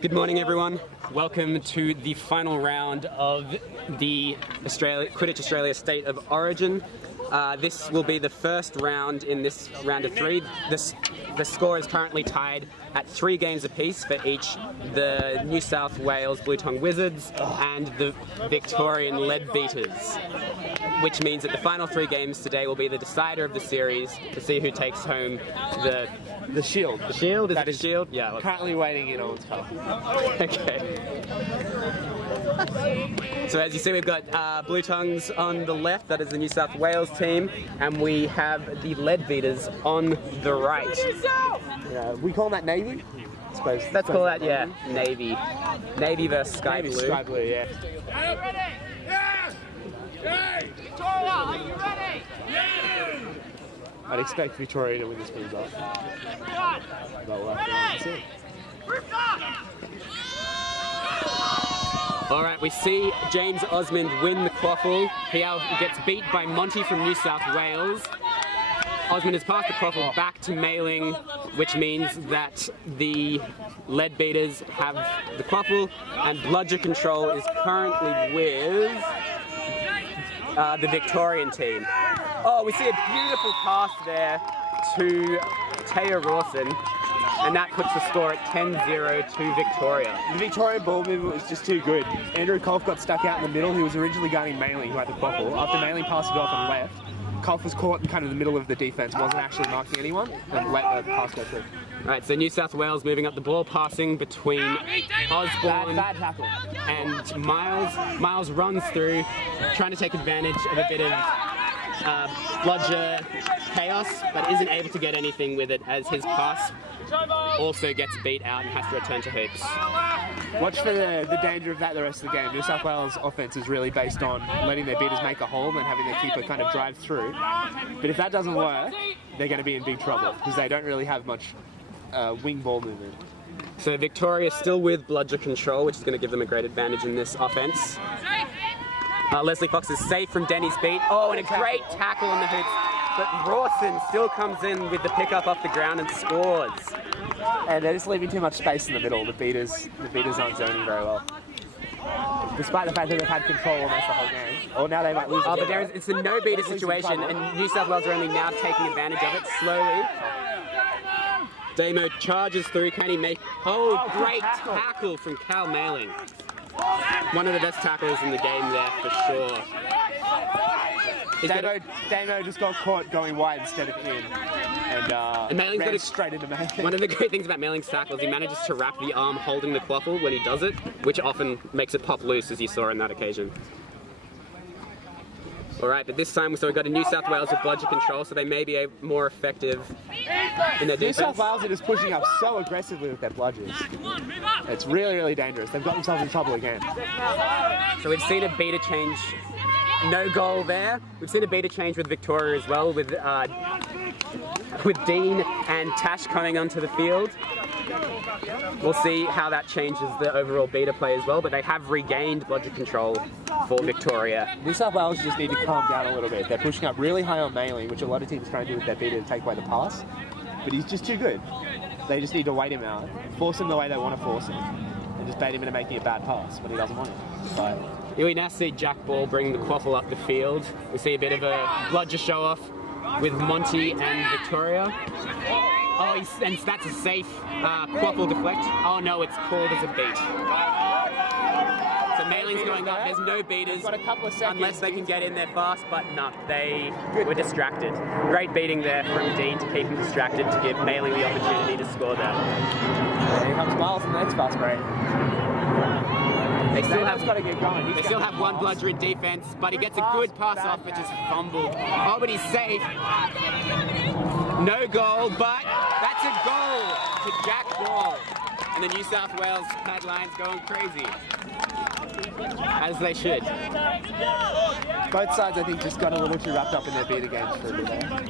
Good morning, everyone. Welcome to the final round of the Quidditch Australia State of Origin. This will be the first round in this round of three. The score is currently tied at 3 games apiece for each the New South Wales Blue Tongue Wizards and the Victorian Leadbeaters, which means that the final 3 games today will be the decider of the series to see who takes home the shield. The shield? Is that the shield? Yeah. Currently waiting in on its color. Okay. So as you see, we've got Blue Tongues on the left, that is the New South Wales team, and we have the Leadbeaters on the right. Yeah, we call that Navy? I suppose. Let's call that, yeah, Navy. Navy versus Sky Blue. Sky Blue, yeah. Are you ready? Yes! Yay! Victoria, are you ready? Yeah! I'd expect Victoria to win this result. But we'll have to see. All right, we see James Osmond win the quaffle. He gets beat by Monty from New South Wales. Osmond has passed the quaffle back to Mailing, which means that the Leadbeaters have the quaffle, and Bludger control is currently with the Victorian team. Oh, we see a beautiful pass there to Taya Rawson, and that puts the score at 10-0 to Victoria. The Victorian ball movement was just too good. Andrew Kolf got stuck out in the middle. He was originally guarding Mailing, who had the quaffle. After Mailing passed it off on the left, Kolf was caught in kind of the middle of the defense, wasn't actually marking anyone, and let the pass go through. Right, so New South Wales moving up the ball, passing between Osborne Bad tackle. and Miles. Miles runs through, trying to take advantage of a bit of Bludger chaos, but isn't able to get anything with it as his pass also gets beat out and has to return to Hicks. Watch for the danger of that the rest of the game. New South Wales offense is really based on letting their beaters make a hole and having their keeper kind of drive through. But if that doesn't work, they're going to be in big trouble because they don't really have much wing ball movement. So Victoria still with Bludger control, which is going to give them a great advantage in this offense. Leslie Fox is safe from Denny's beat. Oh, and a great tackle on the hoops. But Rawson still comes in with the pickup off the ground and scores. And they're just leaving too much space in the middle. The beaters aren't zoning very well. Despite the fact that they've had control almost the whole game. Or now they might lose. Oh, but it's a no-beater situation, and New South Wales are only now taking advantage of it slowly. Damo charges through. Can he make... Oh, great tackle from Cal Mailing. One of the best tackles in the game there, for sure. Damo just got caught going wide instead of in. And Mailing's got straight into Mailing. One of the great things about Mailing's tackles, he manages to wrap the arm holding the quaffle when he does it, which often makes it pop loose, as you saw on that occasion. Alright, but this time we've got a New South Wales with Bludger control, so they may be more effective in their defense. New South Wales are just pushing up so aggressively with their Bludgers. It's really, really dangerous. They've got themselves in trouble again. So we've seen a beater change. No goal there. We've seen a beater change with Victoria as well, with Dean and Tash coming onto the field. We'll see how that changes the overall beater play as well, but they have regained Bludger control for Victoria. New South Wales just need to calm down a little bit. They're pushing up really high on Mailing, which a lot of teams try and do with their beater to take away the pass, but he's just too good. They just need to wait him out, force him the way they want to force him, and just bait him into making a bad pass when he doesn't want it. But here we now see Jack Ball bring the quaffle up the field. We see a bit of a Bludger show off with Monty and Victoria. Oh, and that's a safe quaffle deflect. Oh no, it's called as a beat. So Mailing's going up, there's no beaters unless they can get in there fast, but no, they were distracted. Great beating there from Dean to keep him distracted, to give Mailing the opportunity to score that. Here comes Miles in the next fast break. They still have one Bludger in defense, but he gets a good pass off, which is fumbled. Oh, but he's safe. No goal, but that's a goal to Jack Ball. And the New South Wales headlines going crazy. As they should. Both sides, I think, just got a little too wrapped up in their beater games for a bit there.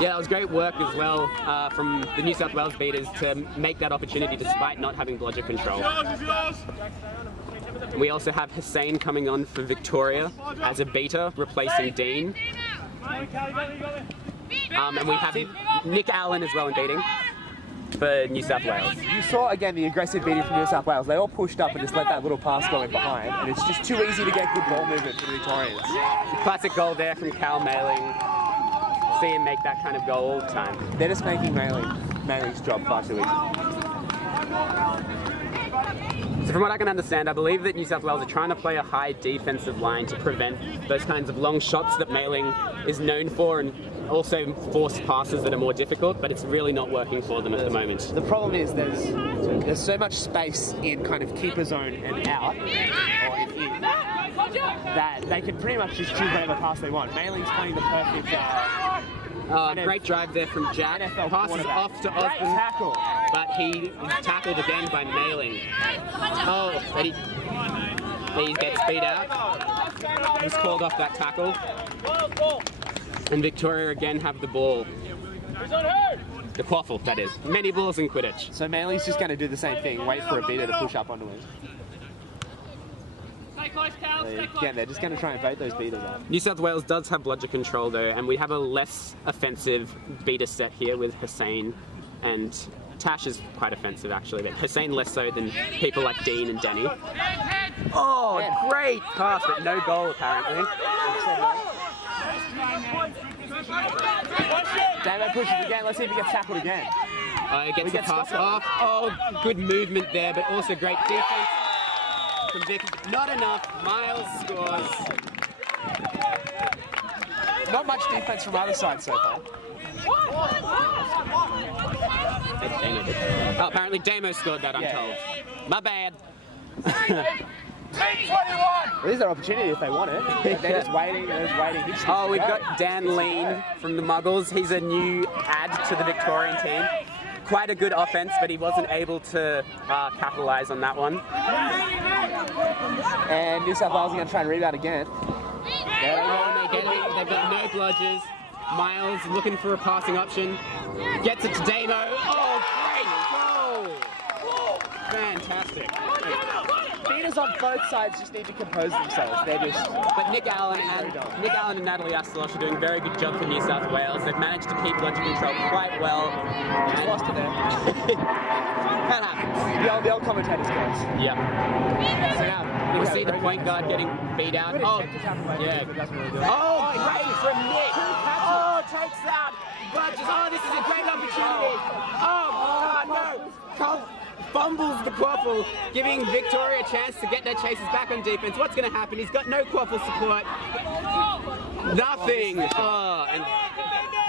Yeah, it was great work as well from the New South Wales beaters to make that opportunity despite not having Bludger control. We also have Hussein coming on for Victoria as a beater, replacing Dean. And we have Nick Allen as well in beating. for New South Wales. You saw again the aggressive beating from New South Wales. They all pushed up and just let that little pass go in behind, and it's just too easy to get good ball movement for the Victorians. Classic goal there from Cal Mailing. See him make that kind of goal all the time. They're just making Mailing's job far too easy. So from what I can understand, I believe that New South Wales are trying to play a high defensive line to prevent those kinds of long shots that Mailing is known for, and also forced passes that are more difficult, but it's really not working for them at the moment. The problem is there's so much space in kind of keeper zone and out, or in, that they can pretty much just choose whatever pass they want. Mailing's playing the perfect great drive there from Jack. NFL Passes off to Great Osborne, tackle. but he is tackled again by Mailing. Oh, but he gets beat out. He's called off that tackle. And Victoria again have the ball. The quaffle, that is. Many balls in Quidditch. So Mailing's just going to do the same thing, wait for a beater to push up onto him. Again, they're just going to try and bait those beaters up. New South Wales does have bludger control though, and we have a less offensive beater set here with Hussein, and Tash is quite offensive actually, but Hussein less so than people like Dean and Denny. Oh, great pass, but no goal apparently. Damo pushes again, let's see if he gets tackled again. He gets the pass off. Oh, good movement there, but also great defense from Vic. Not enough. Miles scores. Not much defense from either side so far. Oh, apparently Damo scored that, I'm told. My bad. Well, this is their opportunity if they want it. They're just waiting, Hicks Oh, we've got Dan Lean from the Muggles. He's a new add to the Victorian team. Quite a good offense, but he wasn't able to capitalise on that one. And New South Wales are going to try and rebound again. They've got no bludgers. Miles looking for a passing option. Gets it to Damo. Oh, great goal! Fantastic. Beaters on both sides just need to compose themselves. They're just. But Nick Allen and Natalie Astelosh are doing a very good job for New South Wales. They've managed to keep bludger control quite well. Just lost it there. That happens. The old commentator skills. Yep. So now We see the point guard getting beat out. Oh, yeah. Oh, great from Nick. Oh, takes out Bludgers. Oh, this is a great opportunity. Oh, no. Fumbles the quaffle, giving Victoria a chance to get their chases back on defense. What's going to happen? He's got no quaffle support. Nothing. Oh, and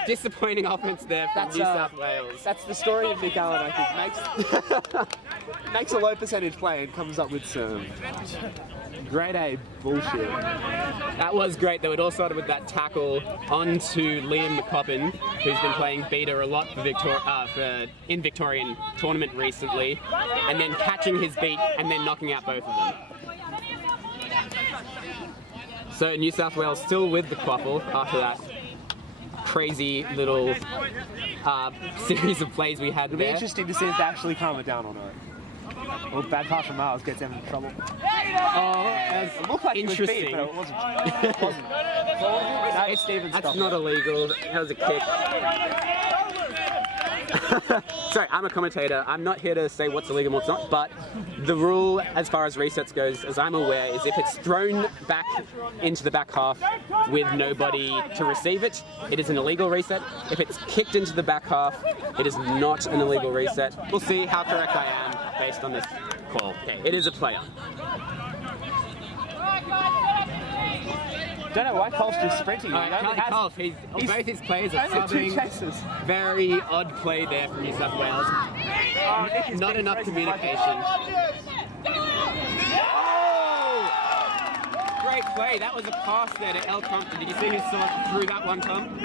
disappointing offense there from New South Wales. That's the story of Nick Allen, I think. Makes a low percentage play and comes up with some grade A bullshit. That was great though. It all started with that tackle onto Liam McCoppin, who's been playing beater a lot for in Victorian tournament recently, and then catching his beat and then knocking out both of them. So New South Wales still with the quaffle after that crazy little series of plays we had It'll be there. interesting to see if they actually calm it down or not. Well, bad pass from Miles gets them in trouble. Oh, It looked like interesting. It was beat, but it wasn't. No, it's Stevens. That's not illegal. That was a kick. Sorry, I'm a commentator. I'm not here to say what's illegal and what's not, but the rule as far as resets goes, as I'm aware, is if it's thrown back into the back half with nobody to receive it, it is an illegal reset. If it's kicked into the back half, it is not an illegal reset. We'll see how correct I am based on this call. Okay, it is a player. Don't know why Cole's just sprinting. Both his players are subbing. Very odd play there from New South Wales. Not enough communication. Oh! Great play. That was a pass there to El Compton. Did you see who threw that one, Tom?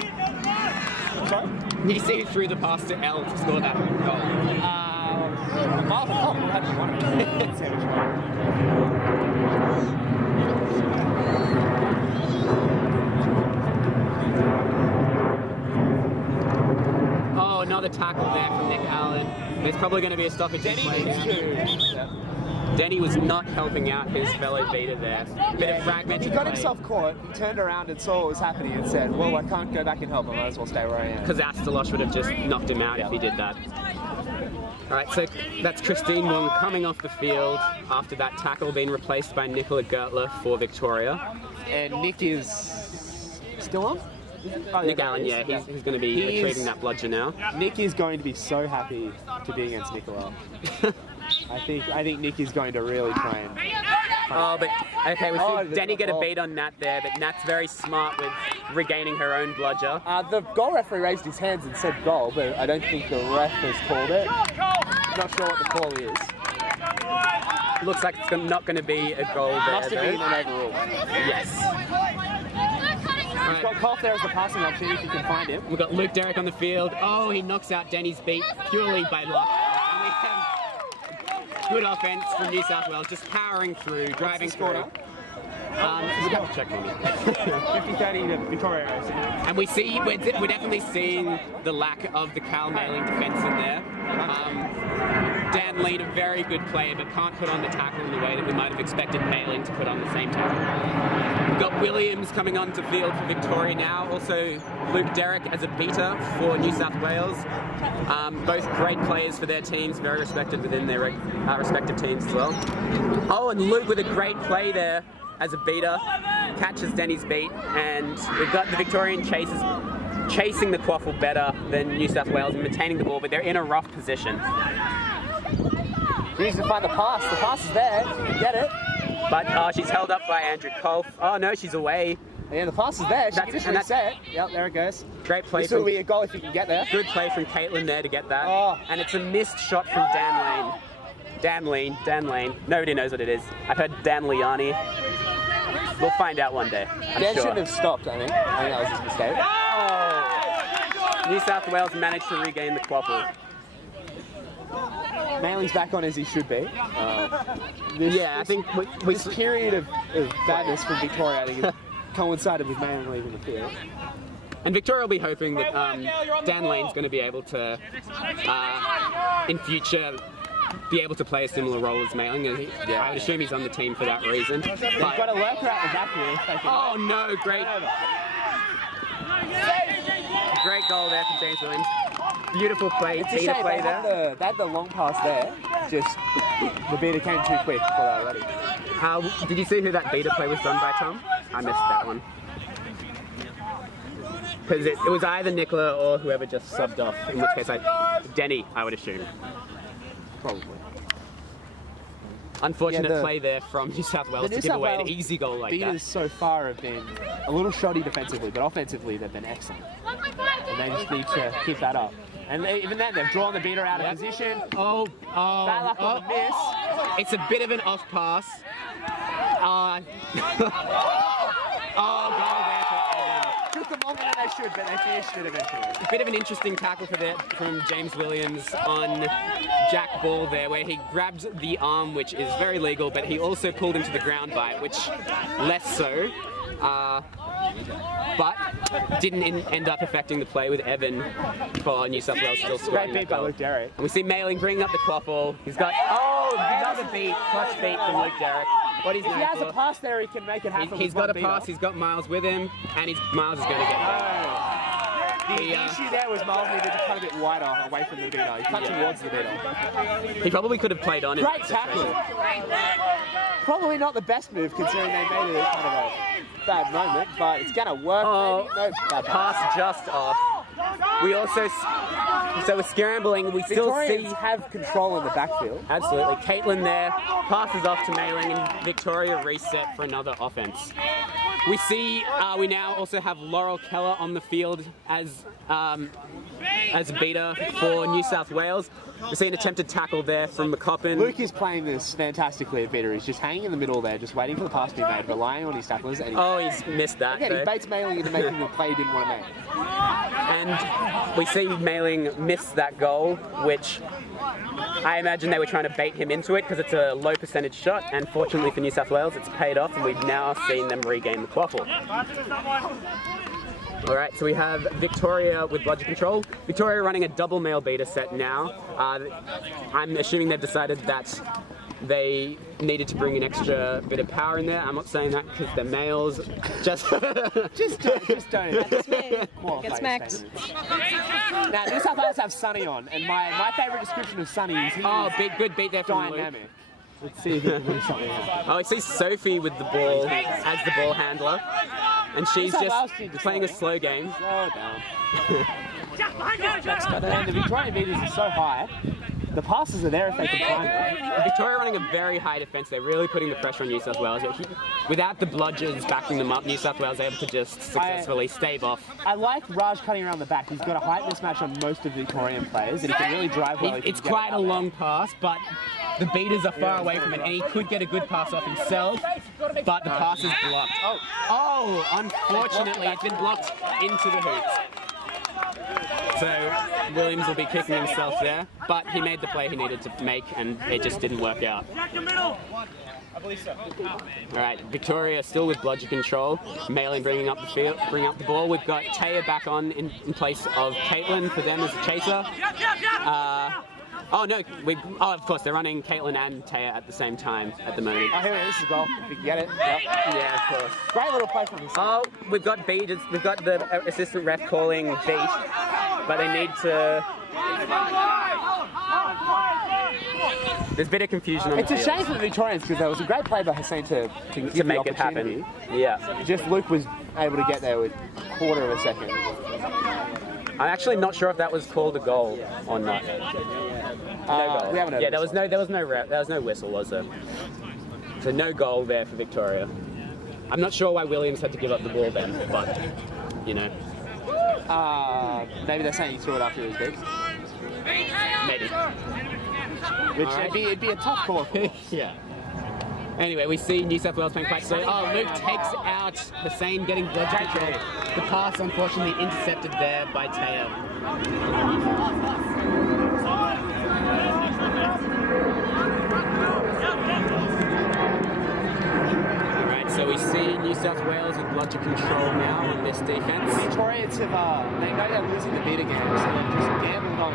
Sorry? Did you see who threw the pass to El to score that goal? Miles McCoppin had to won it. Oh, another tackle there from Nick Allen. There's probably going to be a stoppage. Denny was not helping out his fellow beater there. Bit of fragmented He got play. himself caught, he turned around and saw what was happening and said, well, I can't go back and help, I might as well stay where I am. Because Astelosh would have just knocked him out if he did that. All right, so that's Christine Wong coming off the field after that tackle being replaced by Nicola Gertler for Victoria. And Nick is still on? Oh, Nick Allen, yeah, he's going to be retrieving that bludger now. Nick is going to be so happy to be against Nicola. I think Nick is going to really try and... Oh, but okay, we see Denny get a beat on Nat there, but Nat's very smart with regaining her own bludger. The goal referee raised his hands and said goal, but I don't think the ref has called it. Not sure what the call is. Looks like it's not going to be a goal there. Must have been an overrule. Yes. We've got Koff there as the passing option if you can find him. We've got Luke Derrick on the field. Oh, he knocks out Denny's beat purely by luck. And we have good offense from New South Wales, just powering through, driving through. We've got to check on it. 50-30 to Victoria. And we're definitely seeing the lack of the Cal Mailing defence in there. Dan Lean, a very good player, but can't put on the tackle in the way that we might have expected Mailing to put on the same tackle. We've got Williams coming onto field for Victoria now. Also, Luke Derrick as a beater for New South Wales. Both great players for their teams, very respected within their respective teams as well. Oh, and Luke with a great play there as a beater, catches Denny's beat, and we've got the Victorian chasers chasing the quaffle better than New South Wales and maintaining the ball, but they're in a rough position. He needs to find the pass. The pass is there. Get it. But she's held up by Andrew Kolf. Oh no, she's away. Yeah, the pass is there. She can just reset. Yep, there it goes. Great play. This will be a goal if you can get there. Good play from Caitlin there to get that. Oh. And it's a missed shot from Dan Lane. Nobody knows what it is. I've heard Dan Liani. We'll find out one day. Dan shouldn't have stopped, I think. I think that was his mistake. Oh! New South Wales managed to regain the quaffle. Mailing's back on as he should be. I think this period of badness from Victoria, I think, has coincided with Mailing leaving the field. And Victoria will be hoping that Dan Lane's going to be able to, in future, be able to play a similar role as Mailing. I would assume he's on the team for that reason. But they've got a worker out the back here. Oh no, great goal there from James Williams. Beautiful play, beater play there. They had the long pass there, just the beater came too quick for that already. Did you see who that beater play was done by, Tom? I missed that one. Because it was either Nicola or whoever just subbed off, in which case Denny, I would assume. Probably. Unfortunate play there from New South Wales to give away an easy goal like that. Beaters so far have been a little shoddy defensively, but offensively they've been excellent. And they just need to keep that up. And even then, they've drawn the beater out of position. Bad luck on the miss. It's a bit of an off pass. Goal there for Evan. Took them longer than they should, but they finished it eventually. A bit of an interesting tackle from James Williams on Jack Ball there, where he grabbed the arm, which is very legal, but he also pulled him to the ground by it, which less so. But didn't end up affecting the play with Evan for New South Wales still scoring. Great beat by Luke Derrick. And we see Mailing bringing up the quaffle. He's got another beat, clutch beat from Luke Derrick. If he has a pass there, he can make it happen. He's got a pass. He's got Miles with him, and Miles is going to get there. The issue there was Miles needed to cut a bit wider away from the beater. He cut towards the beater. He probably could have played on it. Great tackle. Probably not the best move considering they made it kind of a bad moment, but it's going to work. Maybe. No, pass just off. We also, so we're scrambling. We still Victorians have control in the backfield. Absolutely. Caitlin there passes off to Mailing, and Victoria reset for another offense. We see we now also have Laurel Keller on the field as a beater for New South Wales. We see an attempted tackle there from McCoppin. Luke is playing this fantastically at beater. He's just hanging in the middle there, just waiting for the pass to be made, relying on his tacklers. And he's missed that. Again, he baits Mailing into making the play he didn't want to make. And we see Mailing miss that goal, which I imagine they were trying to bait him into it because it's a low percentage shot, and fortunately for New South Wales, it's paid off, and we've now seen them regain the quaffle. All right, so we have Victoria with bludger control. Victoria running a double male beater set now. I'm assuming they've decided that they needed to bring an extra bit of power in there. I'm not saying that because they're males. Just Just don't. That's me. Gets smacked. Now, New South Wales have Sonny on, and my favourite description of Sonny is good beat there from Luke. dynamic. Let's see if he can do something. I see Sophie with the ball as the ball handler, and she's just playing a slow game. Slow down. And the Victorian beaters are so high. The passes are there if they can find it. Victoria running a very high defence. They're really putting the pressure on New South Wales. Without the Bludgers backing them up, New South Wales able to just successfully stave off. I like Raj cutting around the back. He's got a height mismatch on most of the Victorian players, and he can really drive well. It's quite a long pass, but the beaters are far away from it, and he could get a good pass off himself, but the pass is blocked. Oh, unfortunately, it's been blocked into the hoops. So Williams will be kicking himself there, but he made the play he needed to make, and it just didn't work out. All right, Victoria still with Bludger control. Merryn bringing up the field, bringing up the ball. We've got Taya back on in place of Caitlin for them as a chaser. Of course, they're running Caitlin and Taya at the same time at the moment. Oh, here it is, the goal. If you can get it. Yep. Yeah, of course. Great little play from the side. Oh, we've got the assistant ref calling beat, but they need to... There's a bit of confusion on It's the a field. shame for the Victorians because there was a great play by Hussein to make it happen. Yeah. Just Luke was able to get there with a quarter of a second. I'm actually not sure if that was called a goal or not. No goal. We haven't heard Yeah, of there was no whistle, was there? So no goal there for Victoria. I'm not sure why Williams had to give up the ball then, but you know. Maybe they're saying he threw it after his beat. Maybe. Which it'd be a tough call. Yeah. Anyway, we see New South Wales playing quite slow. Oh, Luke takes out Hussein, getting Bludger control. The pass, unfortunately, intercepted there by Taya. Alright, so we see New South Wales with Bludger control now on this defence. The Victorians have, they know they're losing the beat again, so they've just gambled on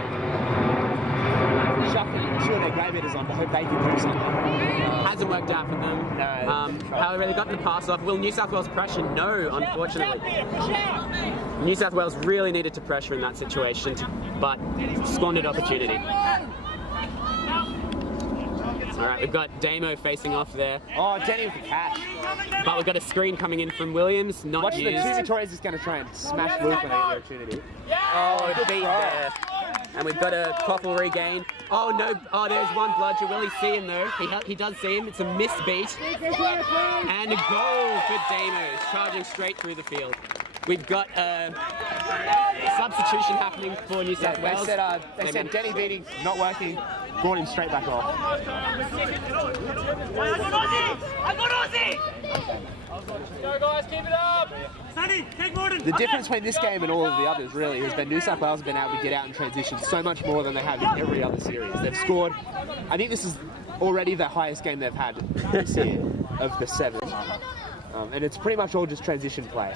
shuffling, sure their grey beaters on to hope they can do something. Hasn't worked out for them. No. However, they've gotten the pass off. Will New South Wales pressure? No, unfortunately. New South Wales really needed to pressure in that situation, but squandered opportunity. Alright, we've got Damo facing off there. Oh, Denny with the catch. But we've got a screen coming in from Williams, not Watch the used. two Victorians is going to try and smash Luke when they get the opportunity. Oh, a beat there. And we've got a Koppel regain. Oh no, there's one Bludger. Will he see him though? He does see him. It's a missed beat. And a goal for Damos, charging straight through the field. We've got a substitution happening for New South Wales. They said Denny beating, not working, brought him straight back off. Go guys, keep it up! Sonny, take more The difference between this game and all of the others really has been New South Wales have been able to get out and transition so much more than they have in every other series. They've scored, I think this is already the highest game they've had this year of the 7. And it's pretty much all just transition play.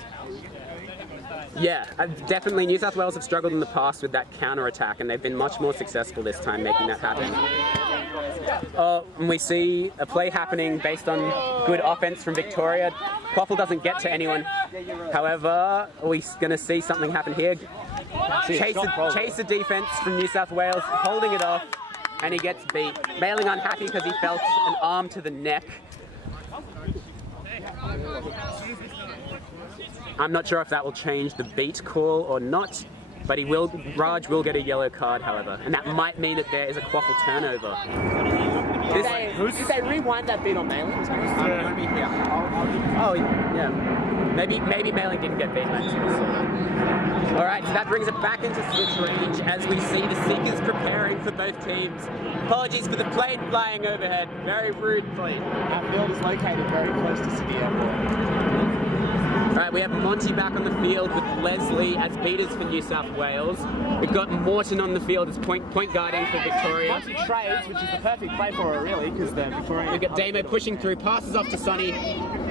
Yeah, definitely New South Wales have struggled in the past with that counter-attack, and they've been much more successful this time making that happen. And we see a play happening based on good offense from Victoria. Koppel doesn't get to anyone. However, we're going to see something happen here. Chase the defense from New South Wales, holding it off, and he gets beat. Merryn unhappy because he felt an arm to the neck. I'm not sure if that will change the beat call or not, but Raj will get a yellow card, however, and that might mean that there is a Quaffle turnover. Did they rewind that beat on Merryn? Oh, yeah. Maybe Merryn didn't get beat. All right, so that brings it back into Snitch range as we see the Seekers preparing for both teams. Apologies for the plane flying overhead. Very rude plane. That field is located very close to Sydney Airport. All right, we have Monty back on the field with Leslie as beaters for New South Wales. We've got Morton on the field as point guarding for Victoria. Once he trades, which is the perfect play for her, really, because the Victorian... We've got Damo pushing through, passes off to Sonny.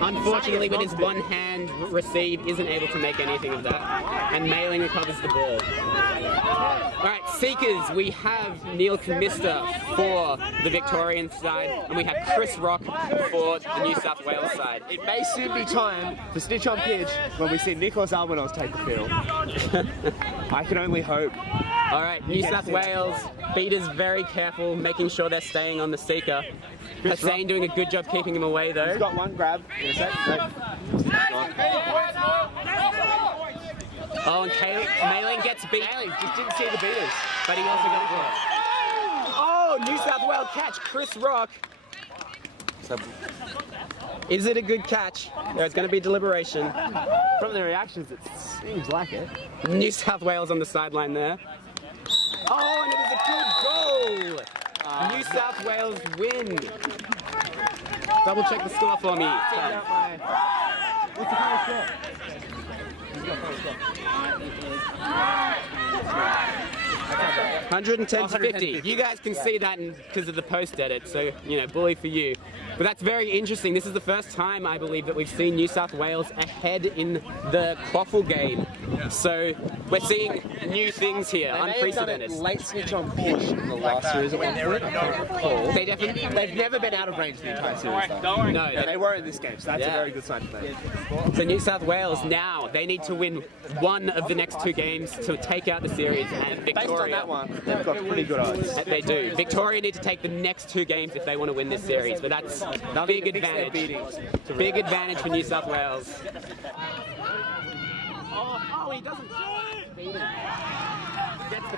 Unfortunately, with his one-hand receive, isn't able to make anything of that. And Mailing recovers the ball. Alright, Seekers, we have Neil Commister for the Victorian side, and we have Chris Rock for the New South Wales side. It may soon be time for Snitch on pitch when we see Nicholas Albanos take the field. I can only hope. Alright, New South Wales, beaters very careful, making sure they're staying on the Seeker. Hussein doing a good job keeping him away though. He's got one grab in a sec. Oh, and Mailing gets beat. Mailing just didn't see the beaters. But he also got it. Oh, New South Wales catch, Chris Rock. Is it a good catch? There's going to be deliberation. From the reactions, it seems like it. New South Wales on the sideline there. Oh, and it is a good goal! New South Wales win. Double check the score for me. What's the final score? 110 to 50. You guys can see that because of the post edit, so, you know, bully for you. But that's very interesting. This is the first time, I believe, that we've seen New South Wales ahead in the Quaffle game. So we're seeing new things here, unprecedented. Late Snitch on pitch in the last series at one point. I can't recall. They've never been out of range the entire series, though. No, they were in this game, so that's a very good sign for them. So New South Wales now, they need to win one of the next two games to take out the series, and Victoria... Based on that one, they've got pretty good odds. They do. Victoria need to take the next two games if they want to win this series, but that's a big advantage. Big advantage for New South Wales. Oh, he doesn't. Gets the